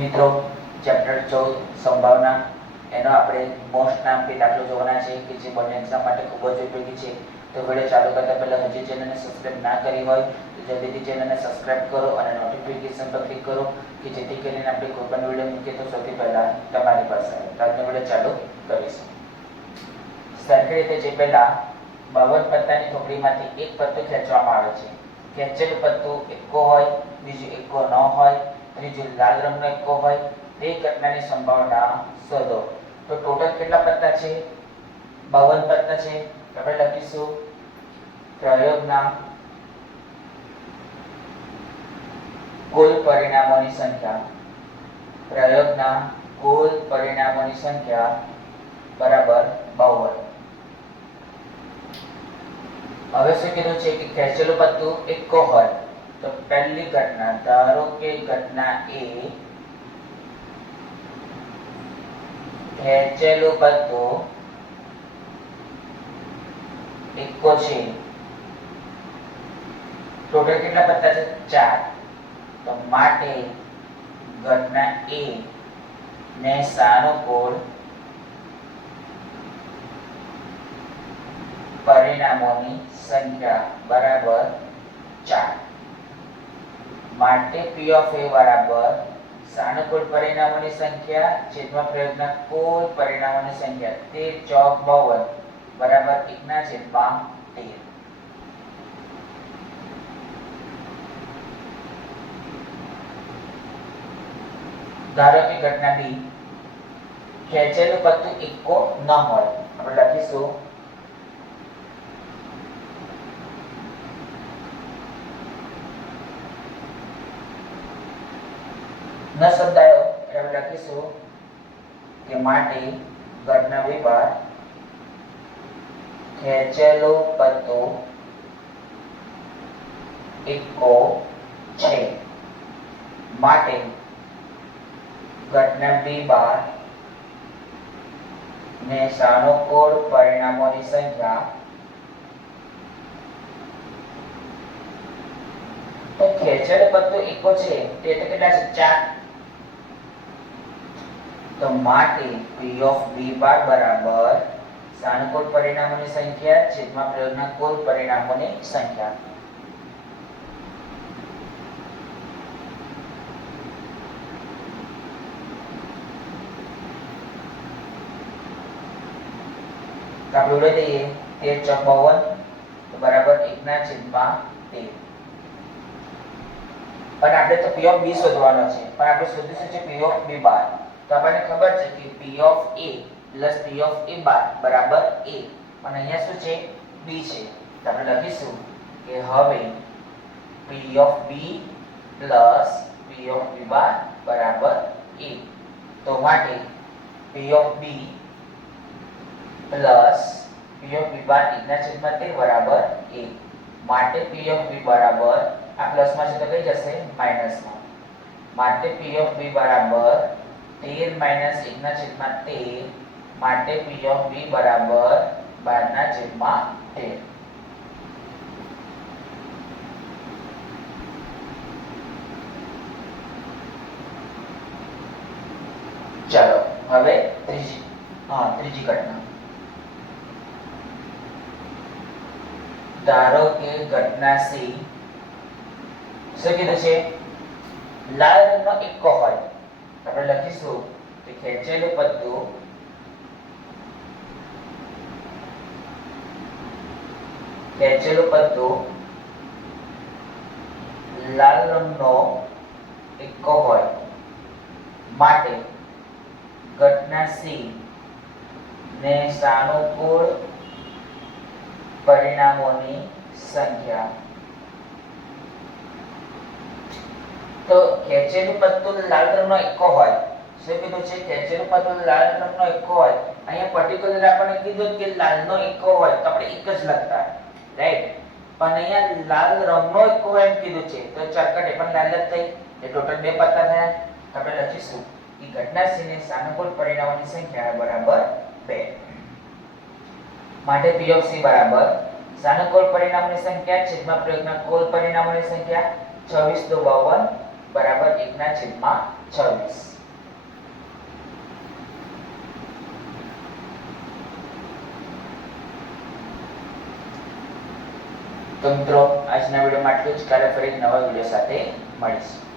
મિત્રો ચેપ્ટર 14 સંભાવના એનો આપણે મોસ્ટ નામથી દાખલો જોવાના છે કે જે બોર્ડ એક્ઝામ માટે ખૂબ જ ઉપયોગી છે. તો વિડિયો ચાલુ કરતા પહેલા હજી ચેનલને સબસ્ક્રાઇબ ના કરી હોય તો જલ્દીથી ચેનલને સબસ્ક્રાઇબ કરો અને નોટિફિકેશન પર ક્લિક કરો કે જેથી કરીને આપણે કોઈ પણ વિડિયો મૂકીએ તો સૌથી પહેલા તમારી પાસે આવે. તો આજનો વિડિયો ચાલુ કરીશું. સરખી રીતે જે પહેલા 52 પત્તાની ટોપલીમાંથી એક પત્તું ખેંચવામાં આવે છે. ખેંચેલું પત્તું એકો હોય, બીજું એકો ન હોય, ત્રીજું લાલ રંગનો એકો હોય, તે ઘટનાની સંભાવના શોધો. તો ટોટલ કેટલા પત્તા છે? 52 પત્તા છે. આપણે લખીશું પ્રયોગના કુલ પરિણામોની સંખ્યા. પ્રયોગના કુલ પરિણામોની સંખ્યા બરાબર 52. હવે શું કીધું છે કે ખેંચેલું પત્તું એકો હોય તો પહેલી ઘટના, ધારો કે ઘટના એ ખેંચેલું પત્તું એકો છે. ટોટલ કેટલા પત્તા છે? 4. તો માટે ઘટના એ ને સાનુકૂળ પરિણામોની સંખ્યા બરાબર 4. માટે P of A બરાબર સાનુકૂળ પરિણામોની સંખ્યા છેદમાં પ્રયોગના કુલ પરિણામોની સંખ્યા 13 ચોક 52 બરાબર 1/13. ધારો કે ઘટના બી ખેંચેલું પત્તું એકો ન હોય. આપણે લખીશું ન શબ્દાયો એટલે આપણે લખીશું કે માટે ઘટના વિભાગ ખેંચેલું પત્તું એકો છે. માટે ઘટના વિભાગ ને સાનુકૂળ પરિણામોની સંખ્યા તો ખેંચેલું પત્તું એકો છે તે કેટલા છે? 4. તો માટે P of B બાર બરાબર સાનુકૂળ પરિણામોની સંખ્યા છેદમાં પ્રયોગના કુલ પરિણામોની સંખ્યા. આપણે ઉડાઈ દઈએ 13 ચોક 52 તો બરાબર 1/13. પણ આપણે તો P of B શોધવાનો છે, પણ આપણે શોધીશું છે P of B બાર. તો આપણને ખબર છે કે P of A plus P of A બાર બરાબર A. અને અહીંયા શું છે? B છે. તો આપણે લખીશું કે હવે P of B plus P of B બાર બરાબર A. તો માટે P of B plus P of B બાર 1/13 બરાબર A. માટે P of B બરાબર આ પ્લસમાં છે તો કઈ જશે? માઈનસમાં. માટે P of B બરાબર 13 - 1/13. માટે P of B બરાબર 12/13. ચાલો હવે ત્રીજી ઘટના. ધારો કે ઘટના સી શું કીધું છે? લાલ રંગનો એકો હોય. આપણે લખીશું કે ખેંચેલું પત્તું લાલ રંગનો એકો હોય. માટે ઘટના સી ને સાનુકૂળ પરિણામોની સંખ્યા. તો ખેંચેલું પત્તું લાલ રંગનો એકો હોય. શું કીધું છે? ખેંચેલું પત્તું લાલ રંગનો એકો હોય. અહીંયા પર્ટિક્યુલર આપણને કીધું કે લાલનો એકો હોય તો આપણે એક જ લખતા, રાઈટ? પણ અહીંયા લાલ રંગનો એકો હોય એમ કીધું છે તો ચરકટ એ પણ લાલ જ થઈ. એ ટોટલ 2 પત્તા થયા. આપણે લખીશું કે ઘટના સી ને સાનુકૂળ પરિણામોની સંખ્યા બરાબર 2. માટે P of C બરાબર સાનુકૂળ પરિણામોની સંખ્યા છેદમાં પ્રયોગના કુલ પરિણામોની સંખ્યા 26 × 52 બરાબર 1/26. તો મિત્રો આજના વિડીયોમાં આટલું જ. કાલે ફરી નવા વિડીયો સાથે મળીશું.